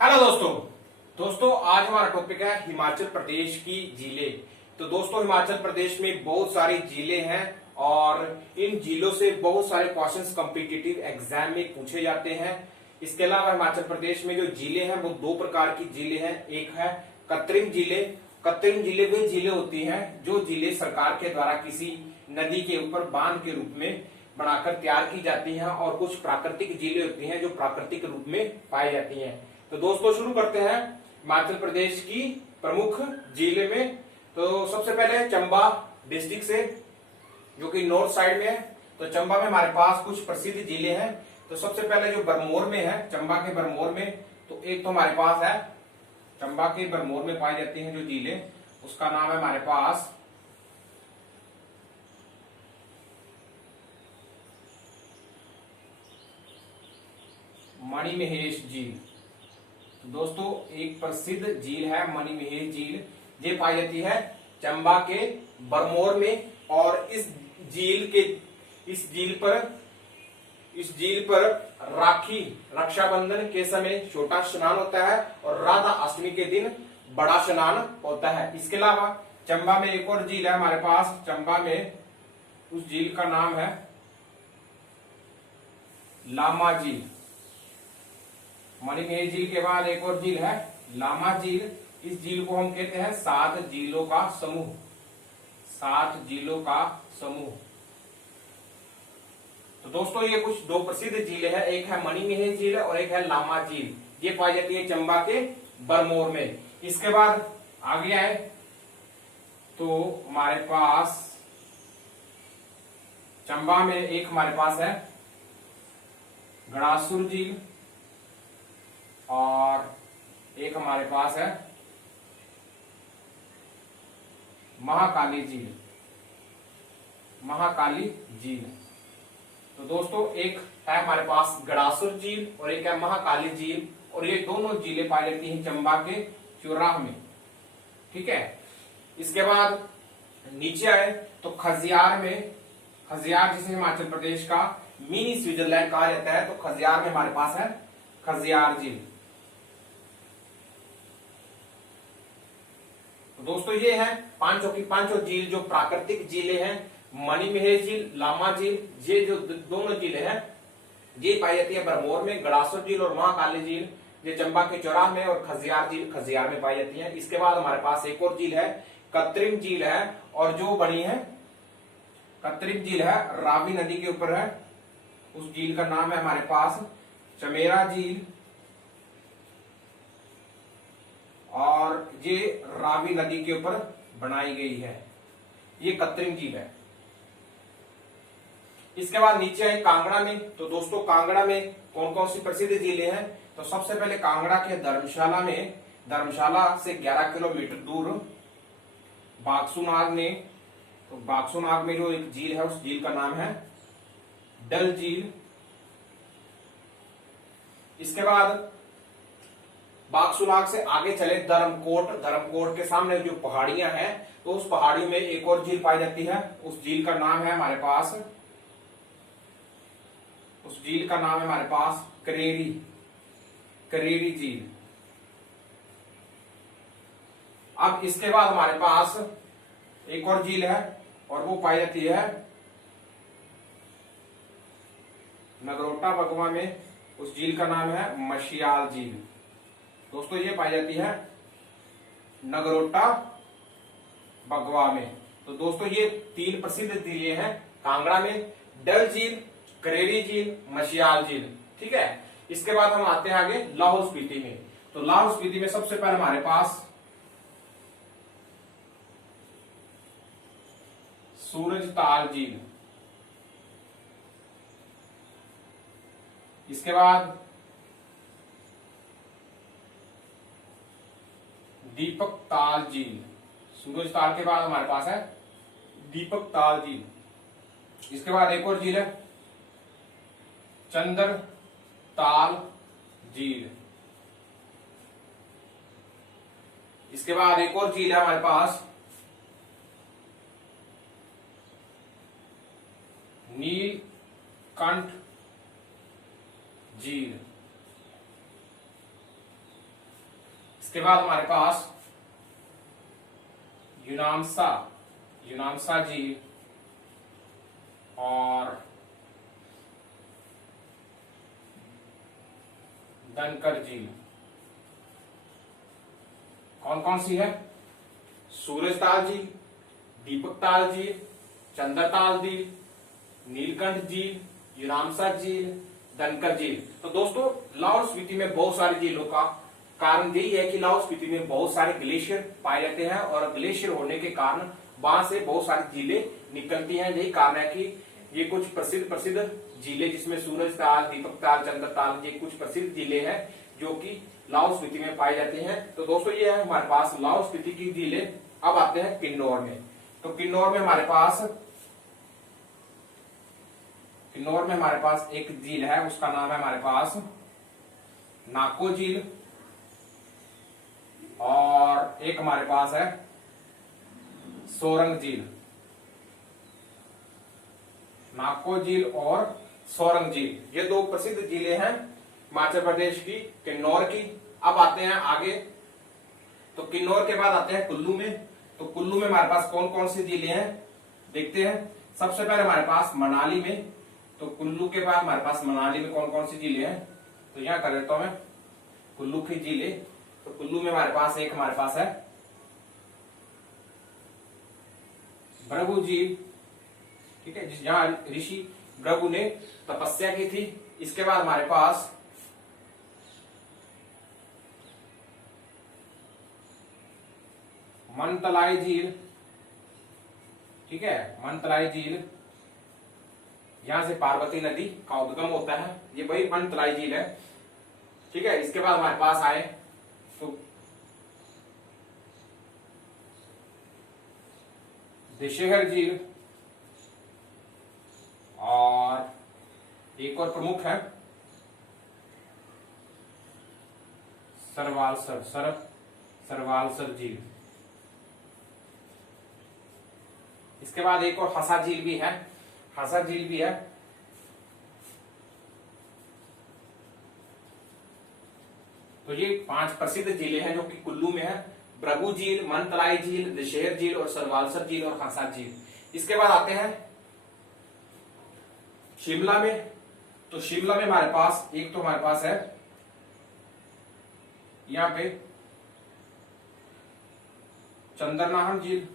Hello दोस्तों आज हमारा टॉपिक है हिमाचल प्रदेश की झीलें। तो दोस्तों हिमाचल प्रदेश में बहुत सारी झीलें हैं और इन झीलों से बहुत सारे क्वेश्चंस कॉम्पिटिटिव एग्जाम में पूछे जाते हैं। इसके अलावा हिमाचल प्रदेश में जो झीलें हैं वो दो प्रकार की झीलें हैं। एक है कृत्रिम झीलें। कृत्रिम झीलें वे झीलें होती हैं जो झीलें सरकार के द्वारा किसी नदी के ऊपर बांध के रूप में बनाकर तैयार की जाती हैं, और कुछ प्राकृतिक झीलें होती हैं जो प्राकृतिक रूप में पाई जाती हैं। तो दोस्तों शुरू करते हैं हिमाचल प्रदेश की प्रमुख झीलें में। तो सबसे पहले चंबा डिस्ट्रिक्ट से, जो कि नॉर्थ साइड में है। तो चंबा में हमारे पास कुछ प्रसिद्ध झीलें हैं। तो सबसे पहले जो बरमोर में है, चंबा के बरमोर में, तो एक तो हमारे पास है चंबा के बरमोर में पाई जाती हैं जो झीलें, उसका नाम है हमारे पास मणिमहेश झील। तो दोस्तों एक प्रसिद्ध झील है मणिमहेश झील, ये पाई जाती है चंबा के बरमोर में। और इस झील पर राखी रक्षाबंधन के समय छोटा स्नान होता है और राधा अष्टमी के दिन बड़ा स्नान होता है। इसके अलावा चंबा में एक और झील है हमारे पास। चंबा में उस झील का नाम है लामा झील। मणिमहेश झील के बाद एक और झील है लामा झील। इस झील को हम कहते हैं सात झीलों का समूह। सात झीलों का समूह। तो दोस्तों ये कुछ दो प्रसिद्ध झीलें हैं, एक है मणिमहेश झील और एक है लामा झील। ये पाई जाती है चंबा के बरमोर में। इसके बाद आगे आए तो हमारे पास चंबा में एक हमारे पास है गड़ासुर झील और एक हमारे पास है महाकाली झील। महाकाली झील। तो दोस्तों एक है हमारे पास गड़ासुर झील और एक है महाकाली झील, और ये दोनों झीलें पाई जाती हैं चंबा के चौराह में। ठीक है। इसके बाद नीचे आए तो खजियार में, खजियार जिसे हिमाचल प्रदेश का मिनी स्विट्जरलैंड कहा जाता है, तो खजियार में हमारे पास है खजियार झील। तो दोस्तों ये है पांचों की पांचों झील जो प्राकृतिक झीलें हैं। मणिमहेश झील, लामा झील, ये जो दोनों झीलें हैं ये पाई जाती है बरमोर में। गड़ासुर झील और महाकाली झील ये चंबा के चौराहे में, और खजियार झील खजियार में पाई जाती है। इसके बाद हमारे पास एक और झील है कृत्रिम झील है, और जो बनी है कृत्रिम झील है रावी नदी के ऊपर है। उस झील का नाम है हमारे पास चमेरा झील, और ये रावी नदी के ऊपर बनाई गई है। ये कृत्रिम झील है। इसके बाद नीचे है कांगड़ा में। तो दोस्तों कांगड़ा में कौन कौन सी प्रसिद्ध झीलें हैं? तो सबसे पहले कांगड़ा के धर्मशाला में, धर्मशाला से 11 किलोमीटर दूर बागसूनाग में, तो बागसूनाग में जो एक झील है उस झील का नाम है डल झील। इसके बाद बागसूनाग से आगे चले धर्मकोट, धर्मकोट के सामने जो पहाड़ियां हैं तो उस पहाड़ियों में एक और झील पाई जाती है। उस झील का नाम है हमारे पास, उस झील का नाम है हमारे पास करेरी, करेरी झील। अब इसके बाद हमारे पास एक और झील है और वो पाई जाती है नगरोटा बगवा में। उस झील का नाम है मशियाल झील। दोस्तों ये पाई जाती है नगरोटा बगवा में। तो दोस्तों ये तीन प्रसिद्ध झीलें हैं कांगड़ा में, डल झील, करेरी झील, मशियाल झील। ठीक है। इसके बाद हम आते हैं आगे लाहौल स्पीति में। तो लाहौल स्पीति में सबसे पहले हमारे पास सूरजताल झील। इसके बाद दीपक ताल झील। सूरज ताल के बाद हमारे पास है दीपक ताल झील। इसके बाद एक और झील है चंदर ताल झील। इसके बाद एक और झील है हमारे पास नीलकंठ झील। इसके बाद हमारे पास यूनामसा, यूनामसा झील और धनकर झील। कौन कौन सी है? सूरजताल झील, दीपकताल झील, चंद्रताल झील, नीलकंठ झील, यूनामसा झील, धनकर झील। तो दोस्तों लाहौल स्पीति में बहुत सारी झीलों का कारण यही है कि लाहौल स्पीति में बहुत सारे ग्लेशियर पाए जाते हैं और ग्लेशियर होने के कारण वहां से बहुत सारी झीलें निकलती हैं। यही कारण है कि ये कुछ प्रसिद्ध प्रसिद्ध झीलें, जिसमें सूरजताल, दीपकताल, चंद्रताल, ये कुछ प्रसिद्ध झीलें हैं जो कि लाहौल स्पीति में पाई जाती हैं। तो दोस्तों ये है हमारे पास लाहौल स्पीति की झीलें। अब आते हैं किन्नौर में। तो किन्नौर में हमारे पास एक झील है, उसका नाम है हमारे पास नाको झील, और एक हमारे पास है सोरंग झील। नाको झील और सोरंग झील, ये दो प्रसिद्ध झीलें हैं हिमाचल प्रदेश की, किन्नौर की। अब आते हैं आगे, तो किन्नौर के बाद आते हैं कुल्लू में। तो कुल्लू में हमारे पास कौन कौन सी झीलें हैं देखते हैं। सबसे पहले हमारे पास मनाली में, तो कुल्लू के बाद हमारे पास मनाली में कौन कौन सी झीलें हैं, तो यहां कर देता हूं मैं कुल्लू की झीलें। तो कुल्लू में हमारे पास है भृगु झील, ठीक है, जहां ऋषि भृगु ने तपस्या की थी। इसके बाद हमारे पास मनतलाई झील, ठीक है, मनतलाई झील, यहां से पार्वती नदी का उद्गम होता है, ये वही मनतलाई झील है, ठीक है। इसके बाद हमारे पास आए तो दिशहर झील, और एक और प्रमुख है सरवालसर झील। इसके बाद एक और हसा झील भी है, हसा झील भी है। तो ये 5 प्रसिद्ध झीलें हैं जो कि कुल्लू में है, भृगु झील, मनतलाई झील, दिशहर झील और सरवालसर झील और हसा झील। इसके बाद आते हैं शिमला में। तो शिमला में हमारे पास एक तो हमारे पास है यहां पे चंद्रनाहन झील,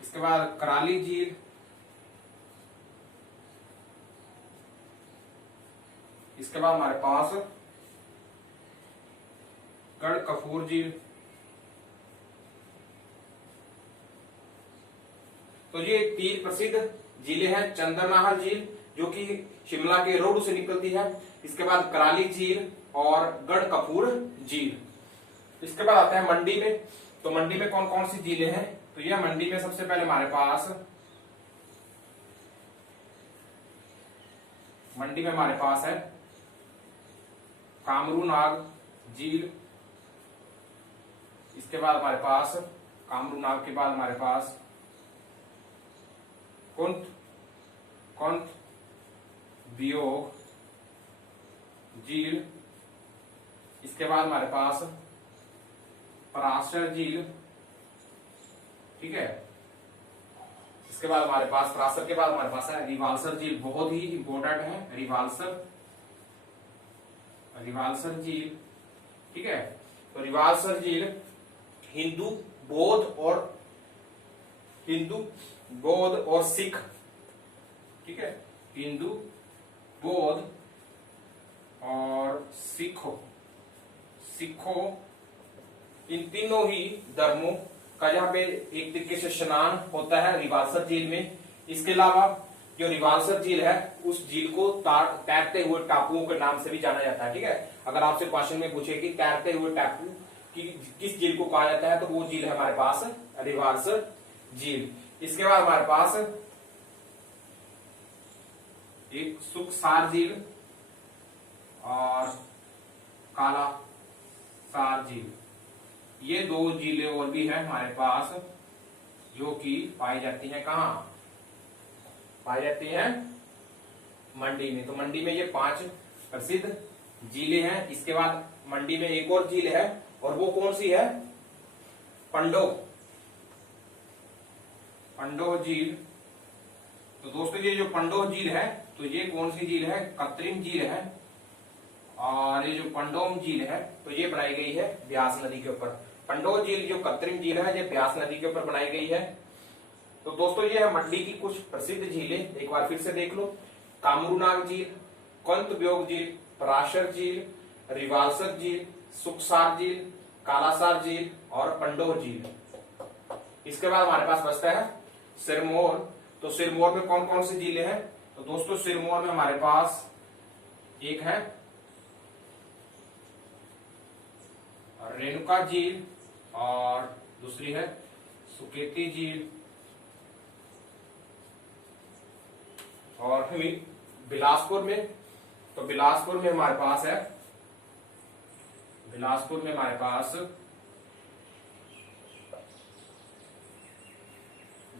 इसके बाद कराली झील, इसके बाद हमारे पास गढ़कफूर झील। तो ये 3 प्रसिद्ध झीलें हैं। चंद्रनाहर झील जो कि शिमला के रोड से निकलती है, इसके बाद कराली झील और गढ़कफूर झील। इसके बाद आता है मंडी में। तो मंडी में कौन कौन सी झीलें हैं, तो यह मंडी में सबसे पहले हमारे पास है कामरूनाग झील। इसके बाद हमारे पास कामरूनाग के बाद हमारे पास कुंत वियोग झील। इसके बाद हमारे पास पराशर झील, ठीक है। इसके बाद हमारे पास पराशर के बाद हमारे पास है रिवालसर झील, बहुत ही इंपॉर्टेंट है रिवालसर झील, ठीक है। तो रिवालसर झील हिंदू बौद्ध और सिख, ठीक है, हिंदू बौद्ध और सिखों इन तीनों ही धर्मों का यहाँ पे एक तरीके से स्नान होता है रिवालसर झील में। इसके अलावा जो रिवालसर झील है उस झील को तैरते हुए टापुओं के नाम से भी जाना जाता है, ठीक है। अगर आपसे क्वेश्चन में पूछे कि तैरते हुए टापू की किस झील को कहा जाता है, तो वो झील है हमारे पास रिवालसर झील। इसके बाद हमारे पास एक सुखसार झील और काला सार झील, ये 2 झीलें और भी हैं हमारे पास जो कि पाई जाती हैं। कहां पाई जाती हैं? मंडी में। तो मंडी में ये 5 प्रसिद्ध झीलें हैं। इसके बाद मंडी में एक और झील है, और वो कौन सी है? पंडोह झील। तो दोस्तों ये जो पंडोह झील है, तो ये कौन सी झील है? कृत्रिम झील है। और ये जो पंडोह झील है, तो ये बनाई गई है ब्यास नदी के ऊपर। पंडोह झील जो कृत्रिम झील है, ये ब्यास नदी के ऊपर बनाई गई है। तो दोस्तों ये है मंडी की कुछ प्रसिद्ध झीलें, एक बार फिर से देख लो। कामरूनाग झील, कंतब्योग झील, पराशर झील, रिवालसर झील, सुखसार झील, कालासार झील और पंडोह झील। इसके बाद हमारे पास बचता है सिरमौर। तो सिरमौर में कौन कौन सी झीलें हैं? तो दोस्तों सिरमौर में हमारे पास एक है रेणुका झील, और दूसरी है सुकेती झील, और बिलासपुर में, तो बिलासपुर में हमारे पास है, बिलासपुर में हमारे पास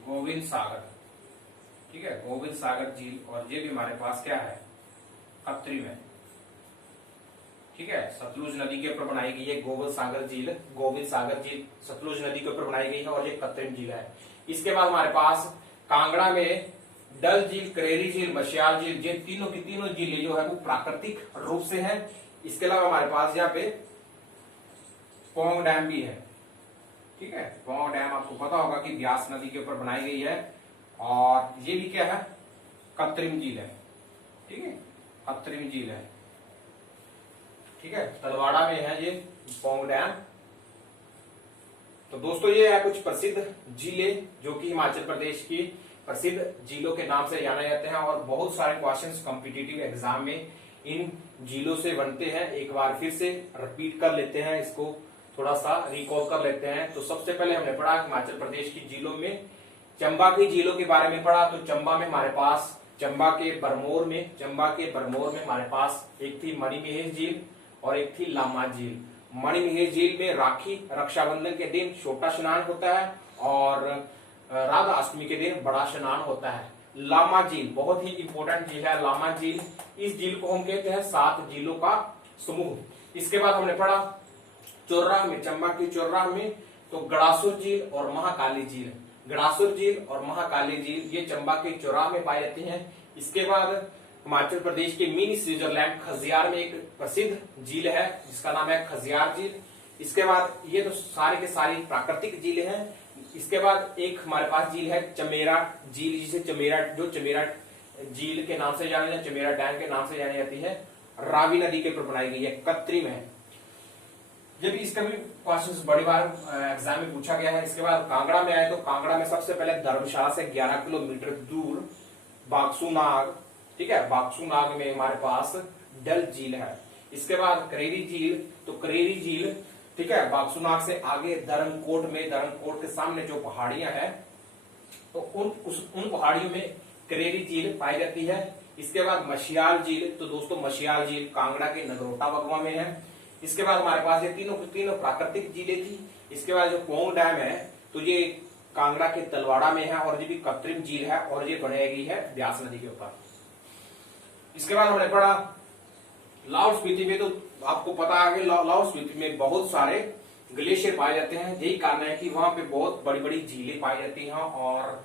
गोविंद सागर, ठीक है, गोविंद सागर झील। और ये भी हमारे पास क्या है? कृत्रिम है, ठीक है, सतलुज नदी के ऊपर बनाई गई है गोविंद सागर झील। गोविंद सागर झील सतलुज नदी के ऊपर बनाई गई है, और ये कृत्रिम झील है। इसके बाद हमारे पास कांगड़ा में डल झील, करेरी झील, मशियाल झील, ये तीनों की तीनों झीलें जो है वो प्राकृतिक रूप से हैं। इसके अलावा हमारे पास यहाँ पे पोंग डैम भी है, ठीक है। पोंग डैम आपको पता होगा कि ब्यास नदी के ऊपर बनाई गई है, और ये भी क्या है? कृत्रिम झील है, ठीक है, कृत्रिम झील है, ठीक है। तलवाड़ा में है ये पोंग डैम। तो दोस्तों ये है कुछ प्रसिद्ध झीलें जो कि हिमाचल प्रदेश की प्रसिद्ध झीलों के नाम से जाने जाते हैं, और बहुत सारे क्वेश्चंस कॉम्पिटिटिव एग्जाम में इन झीलों से बनते हैं। एक बार फिर से रिपीट कर लेते हैं, इसको थोड़ा सा रिकॉल कर लेते हैं। तो सबसे पहले हमने पढ़ा हिमाचल प्रदेश की झीलों में चंबा की झीलों के बारे में पढ़ा। तो चंबा में हमारे पास चंबा के बरमोर में हमारे पास एक थी मणिमहेश झील और एक थी लामा झील। मणिमहेश झील में राखी रक्षाबंधन के दिन छोटा स्नान होता है, और राधा अष्टमी के दिन बड़ा स्नान होता है। लामा झील बहुत ही इंपॉर्टेंट झील है। लामा झील, इस झील को हम कहते हैं 7 झीलों का समूह। इसके बाद हमने पढ़ा चोर्राह में, चंबा की चोर्राह में तो गड़ासुर झील और महाकाली झील। गड़ासुर झील और महाकाली झील ये चंबा के चोराह में पाई जाती हैं। इसके बाद हिमाचल प्रदेश के मिनी स्विट्जरलैंड खजियार में एक प्रसिद्ध झील है जिसका नाम है खजियार झील। इसके बाद ये तो सारे के सारी प्राकृतिक झीलें हैं। इसके बाद एक हमारे पास झील है चमेरा झील, जिसे चमेरा झील के नाम से जानी जाती है, चमेरा डैम के नाम से जानी जाती है। रावी नदी के ऊपर बनाई गई है, कृत्रिम है। जब इसका भी क्वेश्चन बड़ी बार एग्जाम में पूछा गया है। इसके बाद कांगड़ा में आए तो कांगड़ा में सबसे पहले धर्मशाला से 11 किलोमीटर दूर बाक्सूनाग, ठीक है, बाक्सूनाग में हमारे पास डल झील है। इसके बाद करेरी झील, तो करेरी झील, ठीक है, बाक्सूनाग से आगे धर्मकोट में, धर्मकोट के सामने जो पहाड़ियां हैं तो उन पहाड़ियों में करेरी झील पाई जाती है। इसके बाद मशियाल झील, तो दोस्तों मशियाल झील कांगड़ा के नगरोटा बगवा में है। इसके बाद हमारे पास ये तीनों प्राकृतिक झीलें थी। इसके बाद जो पोंग डैम है तो ये कांगड़ा के तलवाड़ा में है, और ये भी कृत्रिम झील है, और ये बनाई गई है ब्यास नदी के ऊपर। इसके बाद हमने पढ़ा लाहौल स्पीति में, तो आपको पता है कि लाहौल स्पीति में बहुत सारे ग्लेशियर पाए जाते हैं। यही कारण है कि वहां पे बहुत बड़ी बड़ी झीलें पाई जाती हैं, और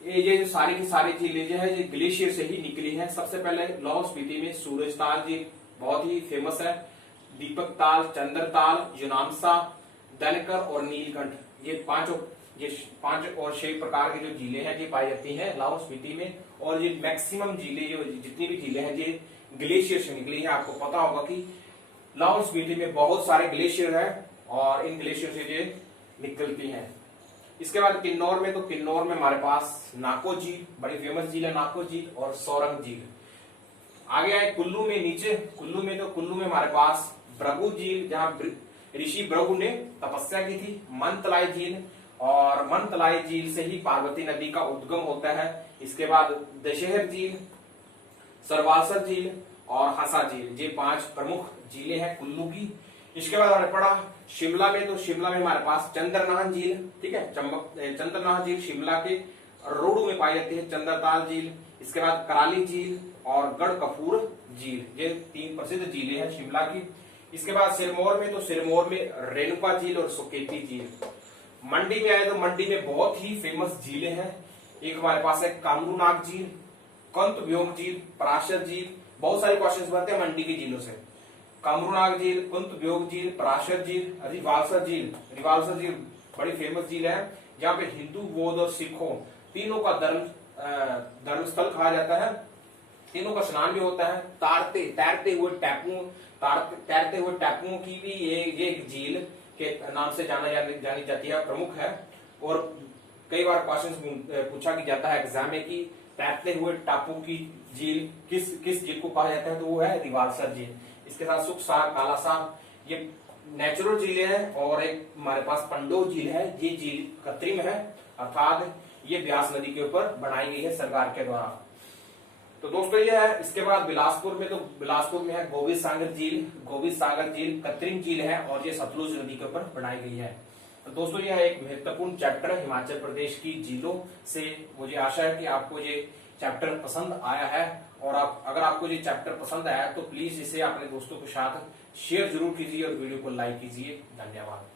ये सारी की सारी झीलें जो है ये ग्लेशियर से ही निकली है। सबसे पहले लाहौल स्पीति में सूरज ताल झील बहुत ही फेमस है, दीपक ताल, चंद्र ताल, यूनामसा, दनकर और नीलकंठ, ये पांच और 6 प्रकार की जो झीलें हैं ये पाई जाती हैं लाहौल स्पीति में। और ये मैक्सिमम झीलें, जो जितनी भी झीलें हैं ये ग्लेशियर से निकली है। आपको पता होगा कि लाहौल स्पीति में बहुत सारे ग्लेशियर है, और इन ग्लेशियर से ये निकलती हैं। इसके बाद किन्नौर में, तो किन्नौर में हमारे पास नाको झील, बड़ी फेमस झील है नाको झील, और सोरंग झील। आगे आए कुल्लू में, नीचे कुल्लू में, तो कुल्लू में हमारे पास भृगु झील, जहाँ ऋषि भृगु ने तपस्या की थी। मनतलाई झील, और मनतलाई झील से ही पार्वती नदी का उद्गम होता है। इसके बाद दशहर झील, सरवालसर झील और हंसा झील, ये 5 प्रमुख झीलें हैं कुल्लू की। इसके बाद हमने पढ़ा शिमला में, तो शिमला में हमारे पास चंद्रनाथ झील, ठीक है, चंद्रनाथ झील शिमला के रोडू में पाई जाती है। चंद्रताल झील, इसके बाद कराली झील और गढ़कपूर झील, ये 3 प्रसिद्ध झीलें हैं शिमला की। इसके बाद सिरमौर में, तो सिरमौर में रेणुका झील और सुकेती झील। मंडी में आए तो मंडी में बहुत ही फेमस झीलें हैं। एक हमारे पास है कामरूनाग झील, कुंतव्योम झील, पराशर झील। बहुत सारे क्वेश्चंस बनते हैं मंडी की झीलों से। कामरूनाग झील, कुंतव्योम झील, पराशर झील, रिवाल्सर झील। रिवाल्सर झील बड़ी फेमस झील है जहाँ पे हिंदू, बौद्ध और सिखों तीनों का धर्म स्थल कहा जाता है। तीनों का स्नान भी होता है। तैरते हुए टापुओं की भी ये एक झील के नाम से जानी जाती है, प्रमुख है। और कई बार क्वेश्चन पूछा जाता है एग्जाम में कि तैरते हुए टापू की झील किस झील को कहा जाता है, तो वो है रिवाल्सर झील। इसके साथ सुखसार, कालासार, ये नेचुरल झीलें हैं। और एक हमारे पास पंडो झील है, ये झील कृत्रिम है, अर्थात ये ब्यास नदी के ऊपर बनाई गई है सरकार के द्वारा। तो दोस्तों ये है। इसके बाद बिलासपुर में, तो बिलासपुर में है गोविंद सागर झील। गोविंद सागर झील कृत्रिम झील है और ये सतलुज नदी के ऊपर बनाई गई है। तो दोस्तों यह एक महत्वपूर्ण चैप्टर है हिमाचल प्रदेश की झीलों से। मुझे आशा है कि आपको ये चैप्टर पसंद आया है। और अगर आपको ये चैप्टर पसंद आया तो प्लीज इसे अपने दोस्तों के साथ शेयर जरूर कीजिए और वीडियो को लाइक कीजिए। धन्यवाद।